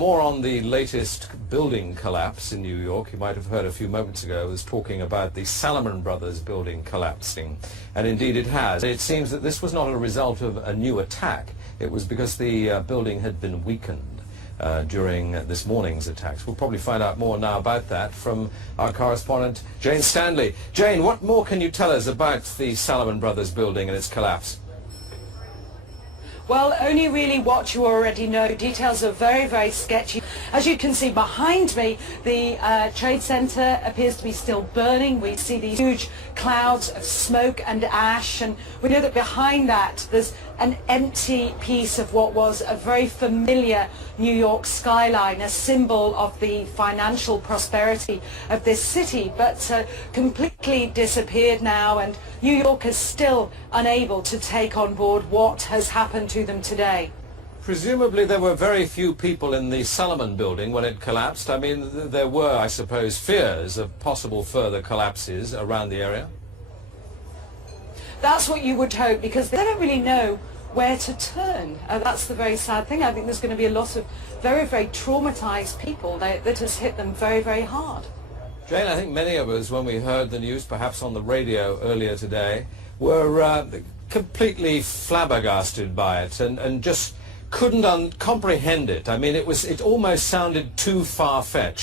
More on the latest building collapse in New York. You might have heard a few moments ago I was talking about the Salomon Brothers building collapsing, and indeed it has. It seems that this was not a result of a new attack. It was because the building had been weakened during this morning's attacks. We'll probably find out more now about that from our correspondent Jane Stanley. Jane, what more can you tell us about the Salomon Brothers building and its collapse? Well, only really what you already know. Details are very, very sketchy. As you can see behind me, the Trade Center appears to be still burning. We see these huge clouds of smoke and ash, and we know that behind that there's an empty piece of what was a very familiar New York skyline, a symbol of the financial prosperity of this city, but completely disappeared now, and New York is still unable to take on board what has happened to them today. Presumably there were very few people in the Salomon building when it collapsed. I mean, there were, I suppose, fears of possible further collapses around the area. That's what you would hope, because they don't really know where to turn. That's the very sad thing. I think there's going to be a lot of very, very traumatized people that has hit them very, very hard. Jane, I think many of us, when we heard the news, perhaps on the radio earlier today, were completely flabbergasted by it and just couldn't comprehend it. I mean, it almost sounded too far-fetched.